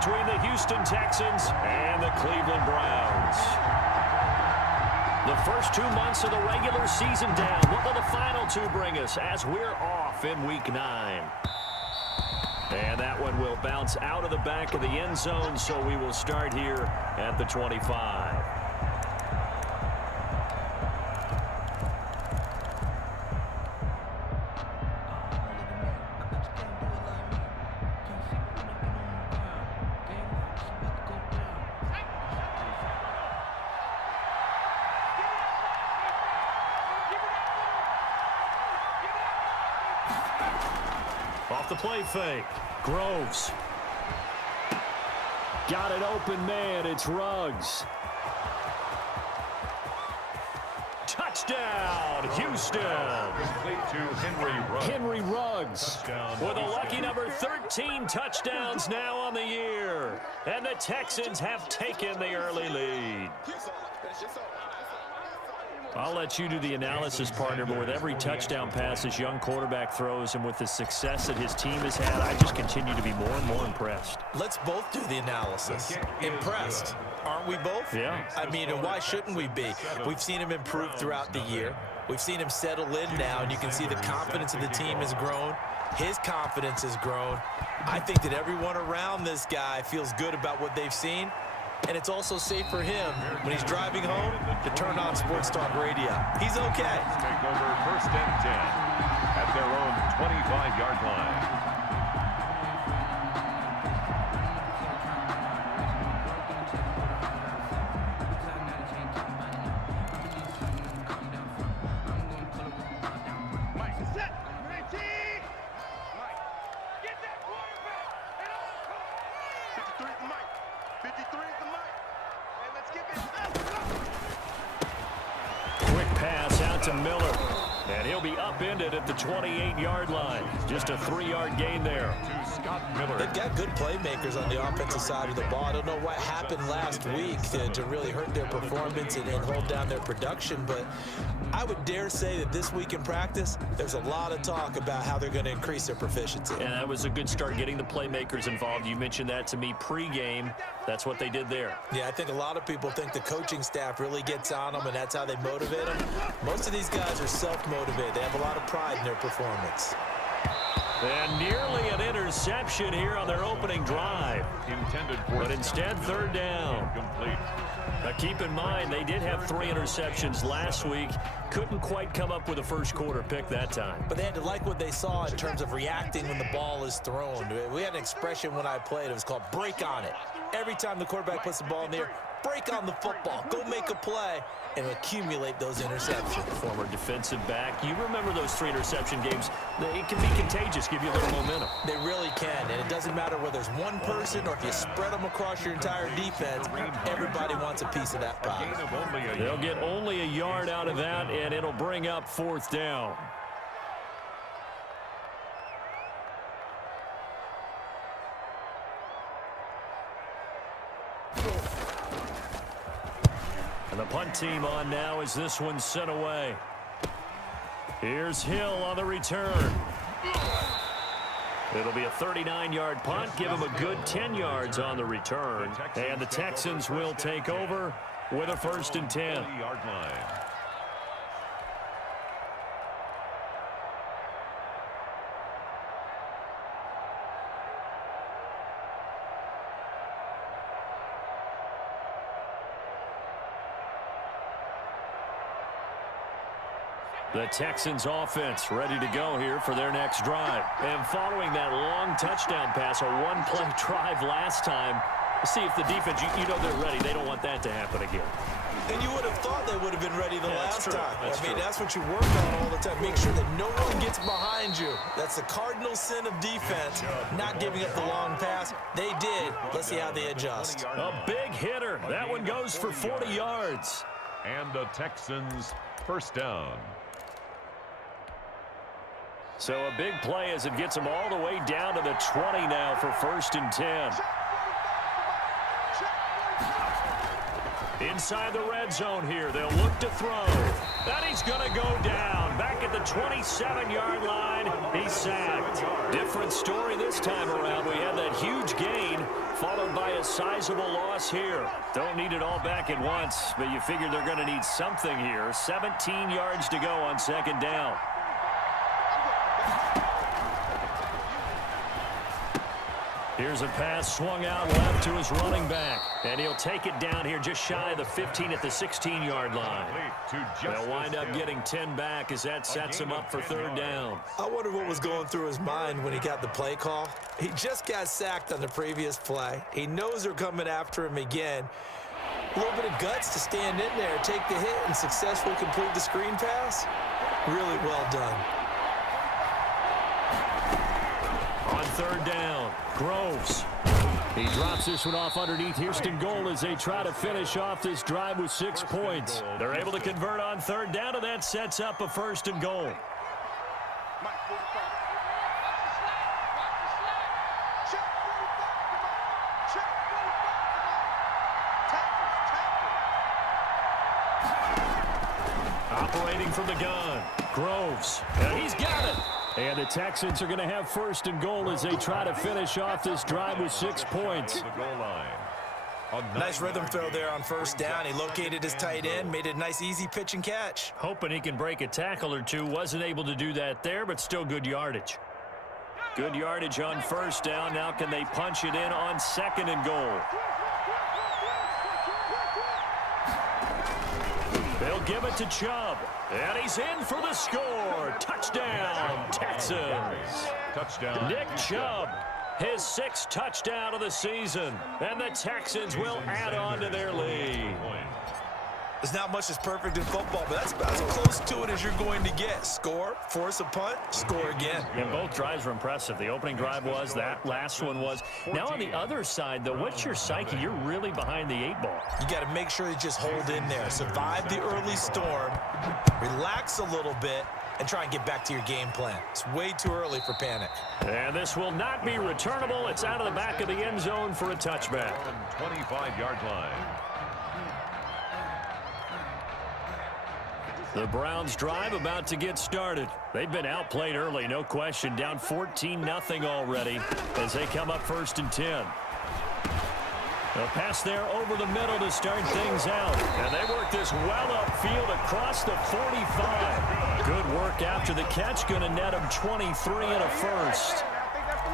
between the Houston Texans and the Cleveland Browns. The first 2 months of the regular season down. What will the final two bring us as we're off in Week 9? And that one will bounce out of the back of the end zone, so we will start here at the 25. Off the play fake. Groves. Got it open, man. It's Ruggs. Touchdown, Houston. Henry Ruggs with a lucky number 13 touchdowns now on the year. And the Texans have taken the early lead. I'll let you do the analysis, partner, but with every touchdown pass this young quarterback throws and with the success that his team has had, I just continue to be more and more impressed. Let's both do the analysis. Impressed. Aren't we both? Yeah. I mean, and why shouldn't we be? We've seen him improve throughout the year. We've seen him settle in now, and you can see the confidence of the team has grown. His confidence has grown. I think that everyone around this guy feels good about what they've seen. And it's also safe for him when he's driving home to turn on Sports Talk Radio. He's okay. Take over 1st and 10 at their own 25-yard line. To Miller, and he'll be upended at the 28-yard line. Just a 3-yard gain there. They've got good playmakers on the offensive side of the ball. I don't know what happened last week to really hurt their performance and hold down their production, but I would dare say that this week in practice, there's a lot of talk about how they're going to increase their proficiency. And that was a good start getting the playmakers involved. You mentioned that to me pregame. That's what they did there. Yeah, I think a lot of people think the coaching staff really gets on them, and that's how they motivate them. Most of these guys are self-motivated. They have a lot of pride in their performance. And nearly an interception here on their opening drive. But instead, 3rd down. Now keep in mind, they did have 3 interceptions last week. Couldn't quite come up with a first quarter pick that time. But they had to like what they saw in terms of reacting when the ball is thrown. We had an expression when I played. It was called break on it. Every time the quarterback puts the ball in the air, break on the football. Go make a play and accumulate those interceptions. Former defensive back. You remember those 3 interception games. It can be contagious, give you a little momentum. They really can, and it doesn't matter whether there's one person or if you spread them across your entire defense, everybody wants a piece of that pie. They'll get only a yard out of that, and it'll bring up 4th down. And the punt team on now as this one's sent away. Here's Hill on the return. It'll be a 39-yard punt. Give him a good 10 yards on the return. And the Texans will take over with a 1st and 10. The Texans offense ready to go here for their next drive. And following that long touchdown pass, a one-play drive last time, see if the defense, you know they're ready. They don't want that to happen again. And you would have thought they would have been ready the last time. I mean, that's what you work on all the time. Make sure that no one gets behind you. That's the cardinal sin of defense, not giving up the long pass. They did. Let's see how they adjust. A big hitter. That one goes for 40 yards. And the Texans 1st down. So a big play as it gets them all the way down to the 20 now for 1st and 10. Inside the red zone here, they'll look to throw. And he's going to go down. Back at the 27-yard line, he's sacked. Different story this time around. We had that huge gain, followed by a sizable loss here. Don't need it all back at once, but you figure they're going to need something here. 17 yards to go on second down. Here's a pass swung out left to his running back. And he'll take it down here just shy of the 15 at the 16-yard line. They'll wind up getting 10 back as that sets him up for third down. I wonder what was going through his mind when he got the play call. He just got sacked on the previous play. He knows they're coming after him again. A little bit of guts to stand in there, take the hit, and successfully complete the screen pass. Really well done. On third down, Groves. He drops this one off underneath Houston goal as they try to finish off this drive with 6 points. They're able to convert on third down, and that sets up a first and goal. Operating from the gun, Groves. And he's got it. And the Texans are going to have first and goal as they try to finish off this drive with 6 points. Nice rhythm throw there on first down. He located his tight end, made it a nice easy pitch and catch. Hoping he can break a tackle or two. Wasn't able to do that there, but still good yardage. Good yardage on first down. Now can they punch it in on second and goal? They'll give it to Chubb. And he's in for the score. Touchdown, Texans. Touchdown. Nick Chubb, his 6th touchdown of the season. And the Texans will add on to their lead. There's not much that's perfect in football, but that's about as close to it as you're going to get. Score, force a punt, score again. And both drives were impressive. The opening drive was, that last one was. Now on the other side, though, what's your psyche? You're really behind the 8 ball. You got to make sure you just hold in there. Survive the early storm, relax a little bit, and try and get back to your game plan. It's way too early for panic. And this will not be returnable. It's out of the back of the end zone for a touchback. 25-yard line. The Browns drive about to get started. They've been outplayed early, no question. Down 14-0 already as they come up first and 10. A pass there over the middle to start things out. And they work this well upfield across the 45. Good work after the catch. Going to net them 23 and a first.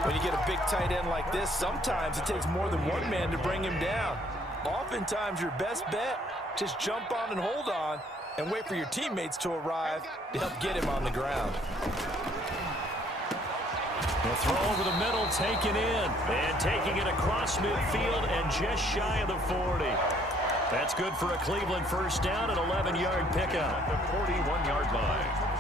When you get a big tight end like this, sometimes it takes more than one man to bring him down. Oftentimes, your best bet, just jump on and hold on and wait for your teammates to arrive to help get him on the ground. The throw over the middle, taken in, and taking it across midfield and just shy of the 40. That's good for a Cleveland first down, an 11-yard pickup. The 41-yard line.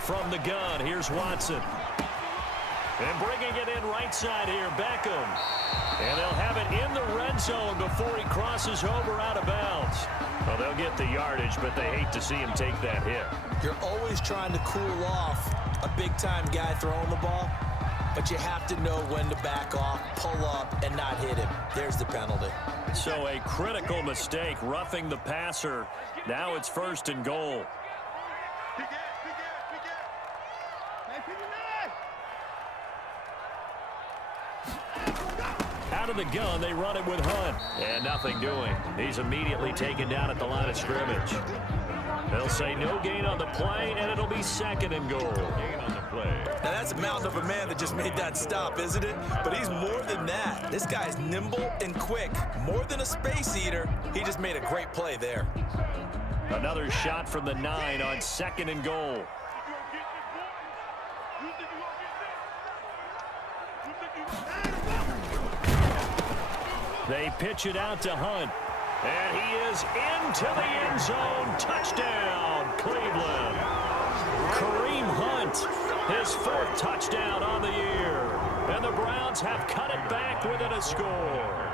From the gun, here's Watson. And bringing it in right side here, Beckham. And they'll have it in the red zone before he crosses over out of bounds. Well, they'll get the yardage, but they hate to see him take that hit. You're always trying to cool off a big-time guy throwing the ball, but you have to know when to back off, pull up, and not hit him. There's the penalty. So a critical mistake, roughing the passer. Now it's first and goal. Out of the gun, they run it with Hunt. And nothing doing. He's immediately taken down at the line of scrimmage. They'll say no gain on the play, and it'll be second and goal. Gain on the play. Now, that's a mountain of a man that just made that stop, isn't it? But he's more than that. This guy's nimble and quick. More than a space eater. He just made a great play there. Another shot from the 9 on second and goal. They pitch it out to Hunt. And he is into the end zone. Touchdown, Cleveland. Kareem Hunt, his 4th touchdown on the year. And the Browns have cut it back within a score.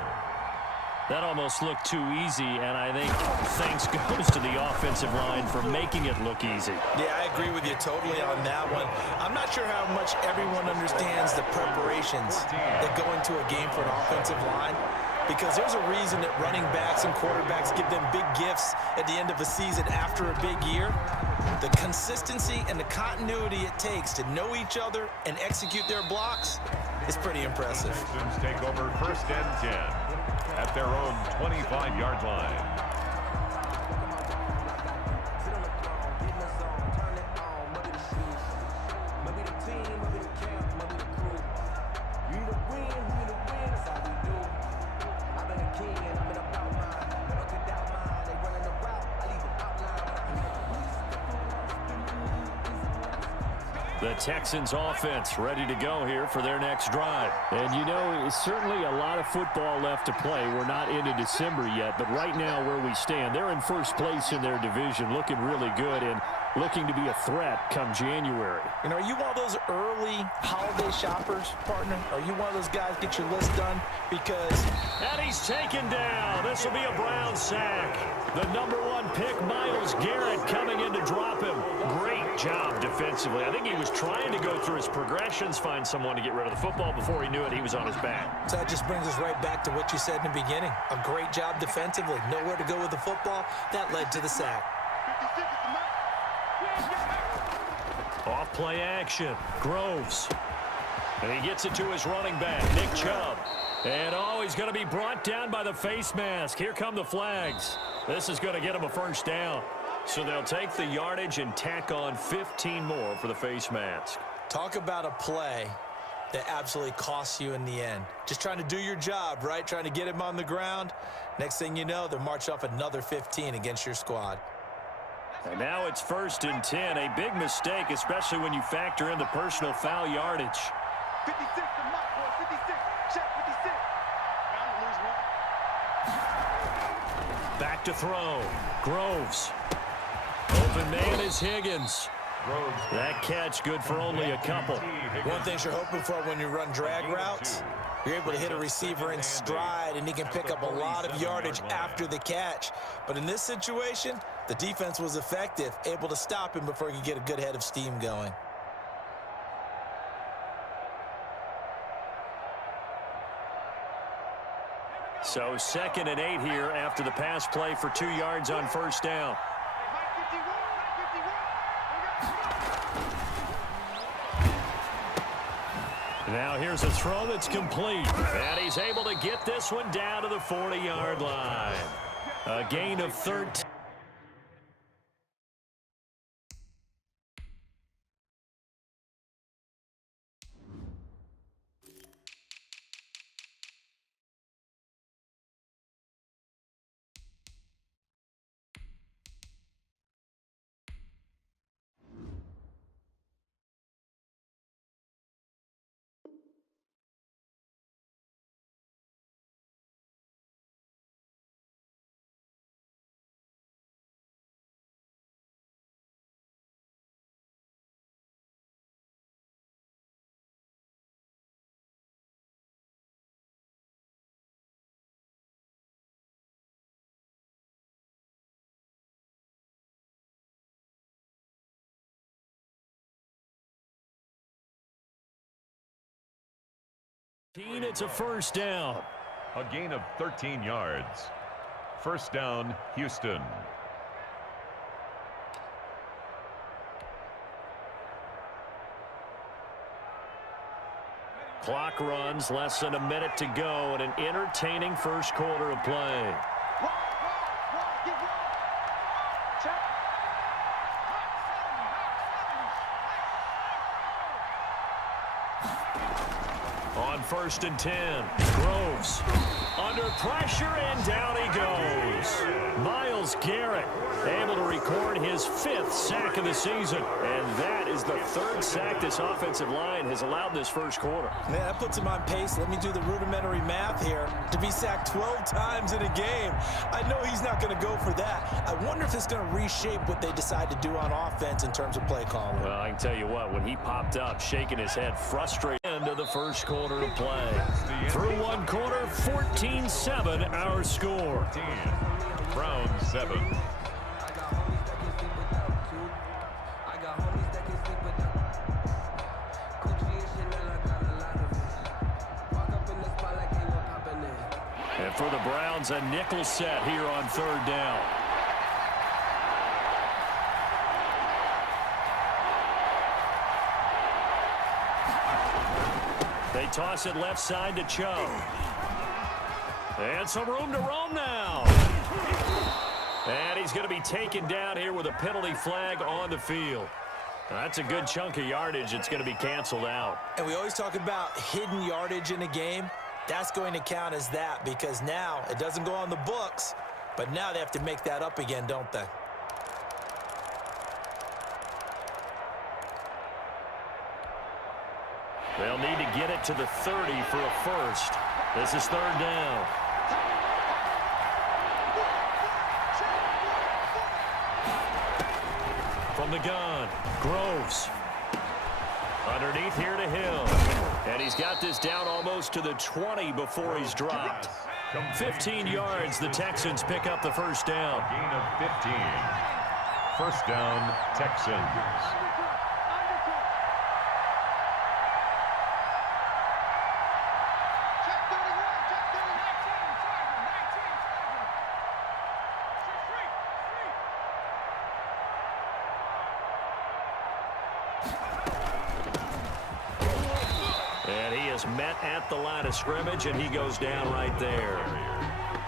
That almost looked too easy, and I think thanks goes to the offensive line for making it look easy. Yeah, I agree with you totally on that one. I'm not sure how much everyone understands the preparations that go into a game for an offensive line, because there's a reason that running backs and quarterbacks give them big gifts at the end of a season after a big year. The consistency and the continuity it takes to know each other and execute their blocks is pretty impressive. Texans take over 1st and 10 at their own 25-yard line. The Texans offense ready to go here for their next drive. And you know, it's certainly a lot of football left to play. We're not into December yet, but right now where we stand, they're in 1st place in their division, looking really good and looking to be a threat come January. You know, are you one of those early holiday shoppers, partner? Are you one of those guys get your list done? Because... And he's taken down. This will be a Brown sack. The #1 pick, Myles Garrett, coming in to drop him. Great job defensively. I think he was trying to go through his progressions, find someone to get rid of the football. Before he knew it, he was on his back. So that just brings us right back to what you said in the beginning. A great job defensively. Nowhere to go with the football. That led to the sack. Off play action. Groves. And he gets it to his running back, Nick Chubb. And oh, he's going to be brought down by the face mask. Here come the flags. This is going to get him a 1st down. So they'll take the yardage and tack on 15 more for the face mask. Talk about a play that absolutely costs you in the end. Just trying to do your job, right? Trying to get him on the ground. Next thing you know, they'll march off another 15 against your squad. And now it's 1st and 10. A big mistake, especially when you factor in the personal foul yardage. 56 to Mike, boy. 56. Check 56. Bound to lose one. Back to throw. Groves. Open man is Higgins. That catch good for only a couple. One thing you're hoping for when you run drag routes, you're able to hit a receiver in stride, and he can pick up a lot of yardage after the catch. But in this situation, the defense was effective, able to stop him before he could get a good head of steam going. So 2nd and 8 here after the pass play for 2 yards on 1st down. Now here's a throw that's complete. And he's able to get this one down to the 40-yard line. A gain of 13. It's a 1st down. A gain of 13 yards. 1st down, Houston. Clock runs, less than a minute to go, and an entertaining 1st quarter of play. On 1st and 10, Groves under pressure, and down he goes. Myles Garrett able to recover. record his 5th sack of the season. And that is the 3rd sack this offensive line has allowed this first quarter. Man, that puts him on pace. Let me do the rudimentary math here. To be sacked 12 times in a game, I know he's not going to go for that. I wonder if it's going to reshape what they decide to do on offense in terms of play calling. Well, I can tell you what, when he popped up, shaking his head, frustrated into the first quarter of play. Through one quarter, 14-7 our score. Browns 7. And for the Browns, a nickel set here on 3rd down. They toss it left side to Chubb. And some room to roam now. And he's going to be taken down here with a penalty flag on the field. That's a good chunk of yardage. It's going to be canceled out. And we always talk about hidden yardage in a game. That's going to count as that because now it doesn't go on the books, but now they have to make that up again, don't they? They'll need to get it to the 30 for a first. This is 3rd down. From the gun, Groves. Underneath here to Hill. And he's got this down almost to the 20 before he's dropped. 15 yards, the Texans pick up the first down. Gain of 15. First down, Texans. Met at the line of scrimmage, and he goes down right there.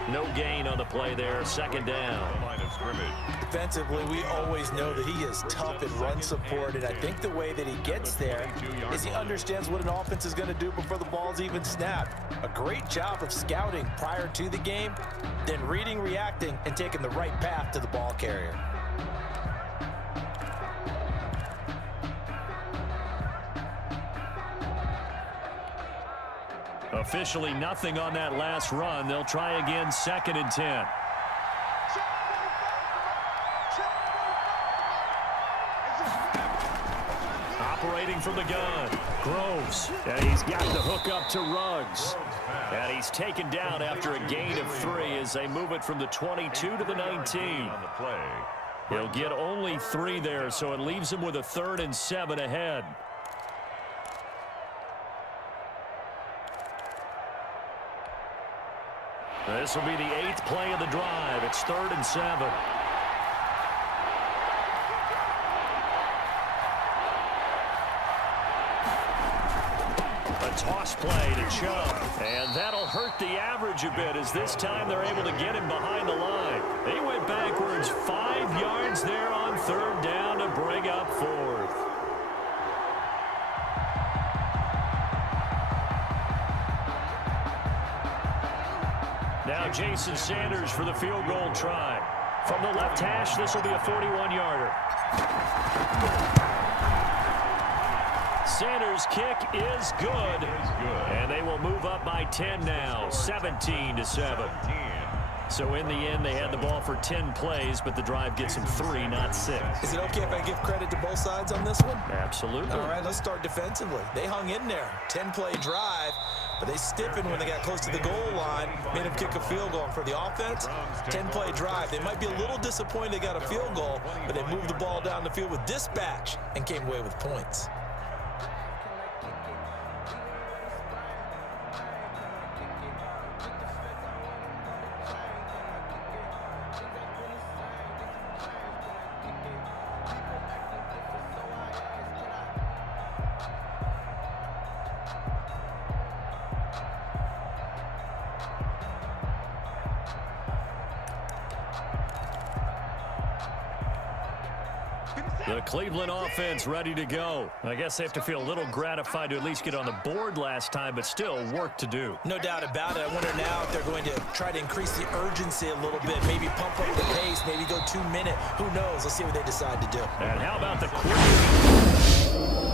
No gain on the play there. 2nd down. Line of scrimmage. Defensively, we always know that he is tough in run support, and I think the way that he gets there is he understands what an offense is going to do before the ball's even snapped. A great job of scouting prior to the game, then reading, reacting, and taking the right path to the ball carrier. Officially nothing on that last run. They'll try again, 2nd and 10. Operating from the gun, Groves. And he's got the hook up to Ruggs. And he's taken down after a gain of 3 as they move it from the 22 to the 19. On the play. He'll get only 3 there, so it leaves him with a 3rd and 7 ahead. This will be the 8th play of the drive. It's 3rd and 7. A toss play to Chubb. And that'll hurt the average a bit as this time they're able to get him behind the line. They went backwards 5 yards there on 3rd down to bring up 4th. Now Jason Sanders for the field goal try. From the left hash, this will be a 41-yarder. Sanders' kick is good. And they will move up by 10 now, 17-7. So in the end, they had the ball for 10 plays, but the drive gets them 3, not 6. Is it okay if I give credit to both sides on this one? Absolutely. All right, let's start defensively. They hung in there. 10-play drive, but they stiffened when they got close to the goal line, made them kick a field goal. And for the offense, 10-play drive. They might be a little disappointed they got a field goal, but they moved the ball down the field with dispatch and came away with points. The Cleveland offense ready to go. I guess they have to feel a little gratified to at least get on the board last time, but still work to do. No doubt about it. I wonder now if they're going to try to increase the urgency a little bit, maybe pump up the pace, maybe go 2 minute. Who knows? Let's see what they decide to do. And how about the quick?